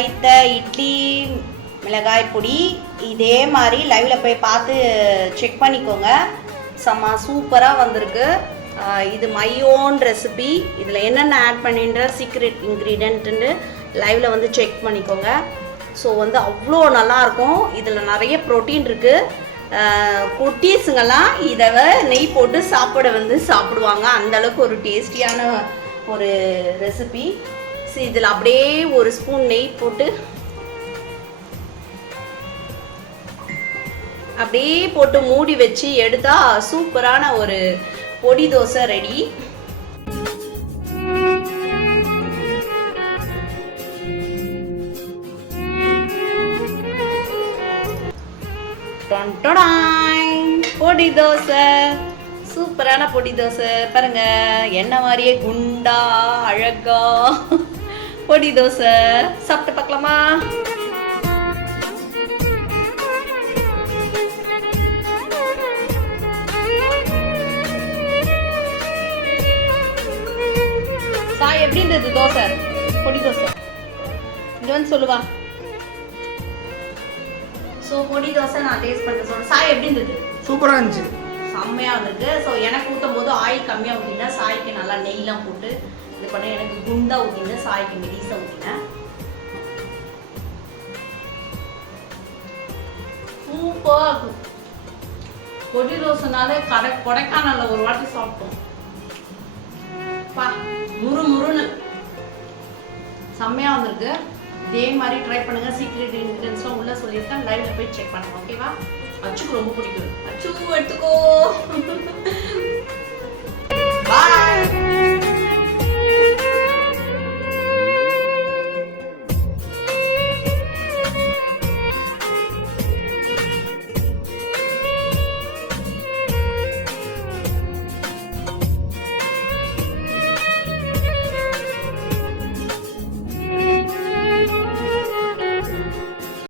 வைத்த இட்லி மிளகாய் பொடி இதே மாதிரி லைவில் போய் பார்த்து செக் பண்ணிக்கோங்க. செம்ம சூப்பராக வந்திருக்கு. இது மை ஓன் ரெசிபி. இதில் என்னென்ன ஆட் பண்ணின்ற சீக்ரெட் இன்க்ரீடியன்ட்டுன்னு லைவில் வந்து செக் பண்ணிக்கோங்க. ஸோ வந்து அவ்வளோ நல்லாயிருக்கும். இதில் நிறைய ப்ரோட்டீன் இருக்குது. குட்டீஸுங்கெல்லாம் இதை நெய் போட்டு சாப்பிடுவாங்க. அந்தளவுக்கு ஒரு டேஸ்டியான ஒரு ரெசிபி. ஸோ இதில் அப்படியே ஒரு ஸ்பூன் நெய் போட்டு அப்படியே போட்டு மூடி வச்சு எடுத்தா சூப்பரான ஒரு பொடி தோசை ரெடி. பொடி தோசை, சூப்பரான பொடி தோசை பாருங்க. என்ன மாதிரியே குண்டா அழகா பொடி தோசை சாப்பிட்டு பார்க்கலாமா? சாய் எப்படி இருந்தது தோசை? பொடி தோசை இங்க வந்து சொல்லுவா. ஸோ பொடி தோசை நான் டேஸ்ட் பண்ண சொல்றேன். சாய் எப்படி இருந்தது? சூப்பராக இருந்துச்சு, செம்மையாக இருந்திருக்கு. ஸோ எனக்கு ஊற்றும் போது ஆயில் கம்மியாக ஊற்றினேன். சாய்க்கு நல்லா நெய்லாம் போட்டு இது பண்ண எனக்கு குண்டா ஊற்றினேன். சாய்க்கு மெலிசாக ஊற்றினேன். சூப்பராக இருக்கும். பொடி தோசைனாலே கொடைக்கானல்ல ஒரு வாட்டி சாப்பிட்டோம். பா முறுமுறுன்னு செம்மையாக வந்திருக்கு. இதே மாதிரி ட்ரை பண்ணுங்கள். சீக்ரெட் இன்க்ரீடியன்ஸ்லாம் உள்ளே சொல்லியிருக்கேன். லைவில் போய் செக் பண்ணுங்க. ஓகேவா? அச்சுக்கு ரொம்ப பிடிக்கும். அச்சு எடுத்துக்கோ.